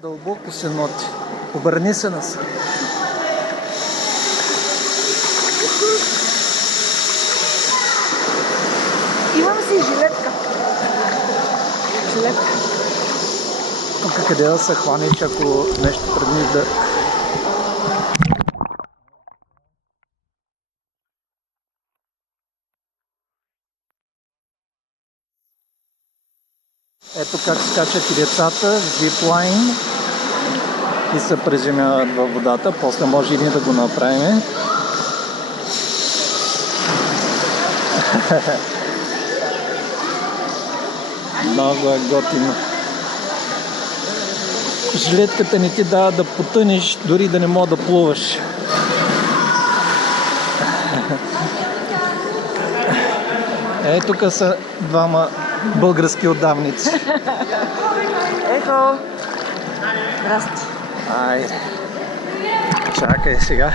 Дълбоко се ноти. Обърни се нас. Имам си жилетка. Жилетка. Тук къде да се хванеш, ако нещо тръгне да... Ето как скачат и децата в зиплайн и се приземяват във водата. После може и ние да го направим. Много е готино. Жилетката не ти дава да потънеш, дори да не мога да плуваш. Тук са двама български отдавници. Ето. Здрасти. Айде. Чакай сега.